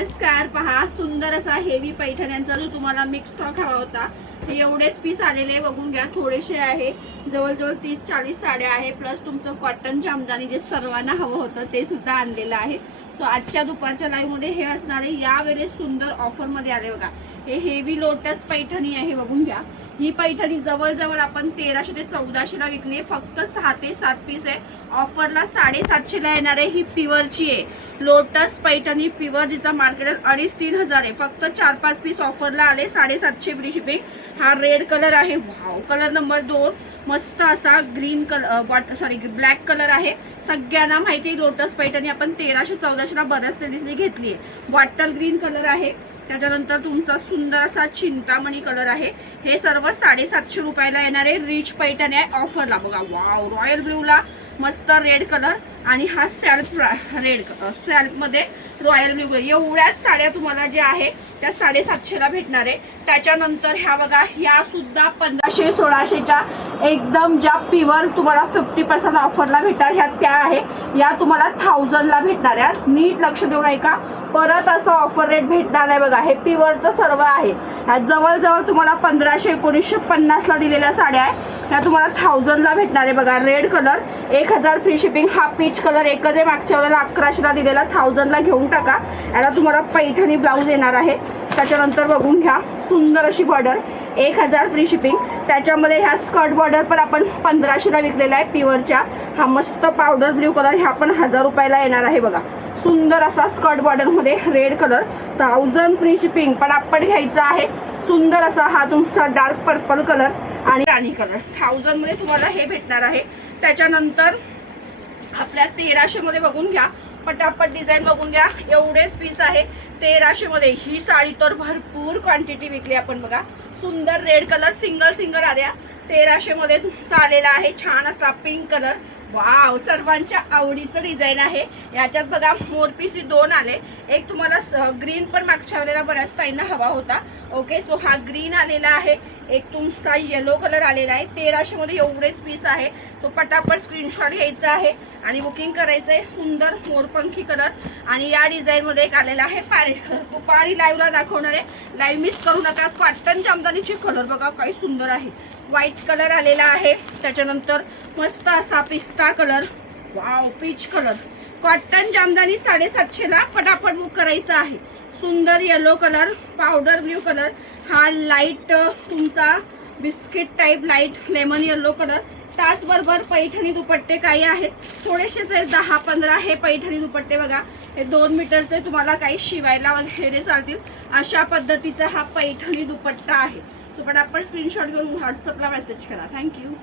नमस्कार। पहा सुंदर असा हेवी पैठण्यांचा जो तुम्हाला मिक्स स्टॉक हवा होता हे एवढेच पीस आलेले बघून घ्या। थोडेसे आहे, जवळजवळ 30-40 साड्या आहे, प्लस तुमचं कॉटन जामदानी जे सर्वांना हवं होतं ते सुद्धा आणलेलं आहे। सो आजच्या दुपारच्या लाईव्ह मध्ये हे असणार आहे। यावेळेस सुंदर ऑफर मध्ये आले बघा। हे हेवी लोटस पैठणी आहे बघून घ्या। ही पैठणी जवळजवळ आपण 1300 ते 1400 ला विकली, फक्त 6 ते 7 पीस आहे। ऑफरला 750 ला येणार आहे। ही प्युअरची आहे लोटस पैठणी प्युअर, जिचा मार्केट 2500-3000 हजार आहे। फक्त 4-5 पीस ऑफरला आले, 750 फ्री शिपिंग। हा रेड कलर आहे, वाव कलर नंबर 2, मस्त असा ग्रीन कलर ब्लॅक कलर आहे। सगळ्यांना माहिती लोटस पैठणी आपण 1300-1400 ला बऱ्याच लेडीजने घेतली आहे। बॉटल ग्रीन कलर आहे, त्याच्यानंतर तुमचा सुंदर असा चिंतामणी कलर आहे। हे सर्व 750 रुपयाला येणार आहे। रिच पैठणी आहे ऑफरला बघा। वाव रॉयल ब्ल्यू ला मस्त रेड कलर आणि हा सॅल्फ रेड सॅल्फ मध्ये रॉयल ब्ल्यू। एवढ्याच साड्या तुम्हाला ज्या आहे त्या 750 ला भेटणार आहे। त्याच्यानंतर ह्या बघा, या सुद्धा 1500-1600 च्या एकदम ज्या प्युअर तुम्हाला 50% ऑफरला भेटणार ह्या त्या आहे। या तुम्हाला 1000 ला भेटणार आहे। नीट लक्ष देऊ नका, परत असं ऑफर रेट भेटणार आहे बघा। हे प्युअरचं सर्व आहे। ह्या जवळजवळ तुम्हाला 1500-1950 ला दिलेल्या साड्या आहे, ह्या तुम्हाला 1000 ला भेटणार आहे बघा। Red colour 1000 free shipping. हा पीच कलर एकच आहे, मागच्या वेळेला 1100 ला दिलेला, 1000 ला घेऊन टाका। याला तुम्हाला पैठणी ब्लाऊज येणार आहे। त्याच्यानंतर बघून घ्या, सुंदर अशी बॉर्डर 1000 फ्री शिपिंग। त्याच्यामध्ये ह्या स्कर्ट बॉर्डर पण आपण 1500 ला विकलेला आहे प्युअरच्या। हा मस्त पावडर ब्ल्यू कलर, ह्या पण 1000 रुपयाला येणार आहे बघा। सुंदर असा स्कर्ट बॉर्डर मध्ये रेड कलर, 1000 फ्री शिपिंग। पण आपण घ्यायचा आहे सुंदर असा हा तुमचा डार्क पर्पल कलर आणि राणी कलर। 1000 मध्ये तुम्हाला हे भेटणार आहे। त्याच्यानंतर आपल्या 1300 मध्ये बघून घ्या, पटापट डिझाईन बघून घ्या। एवढेच पीस आहे 1300 मध्ये। ही साडी तर भरपूर क्वांटिटी विकली आपण बघा। सुंदर रेड कलर सिंगल आल्या 1300 मध्ये तुमचा आलेला आहे। छान असा पिंक कलर, वाव सर्वांच्या आवडीचं डिझाईन आहे। याच्यात बघा मोरपीस 2 आले, एक तुम्हाला ग्रीन पण मागच्या वेळेला बऱ्याच ताईंना हवा होता। ओके, सो हा ग्रीन आलेला आहे, एक तुमचा येलो कलर आलेला आहे। 1300 मध्ये एवढेच पीस आहे। सो पटापट स्क्रीनशॉट घ्यायचा आहे आणि बुकिंग करायचं आहे। सुंदर मोरपंखी कलर आणि या डिझाईन मध्ये एक आलेला आहे पॅरेट कलर। दुपारी लाईव्हला दाखवणार आहे, लाईव्ह मिस करू नका। कॉटन जामदानीचे कलर बघा काही सुंदर आहे। व्हाईट कलर आलेला आहे, त्याच्यानंतर मस्त असा पिस्ता colour, wow peach colour. Cotton Jamdani 750 ला पटापट बुक करायचा आहे। सुंदर yellow colour, powder blue colour, हा लाईट तुमचा biscuit type light lemon yellow colour. त्याचबरोबर पैठणी दुपट्टे काही आहेत, थोडेसेच आहेत 10-15 हे पैठणी दुपट्टे बघा। हे 2 मीटरचे तुम्हाला काही शिवायला वगैरे चालतील अशा पद्धतीचा हा पैठणी दुपट्टा आहे। सो पटापट स्क्रीनशॉट घेऊन व्हॉट्सअपला मेसेज करा। थँक्यू।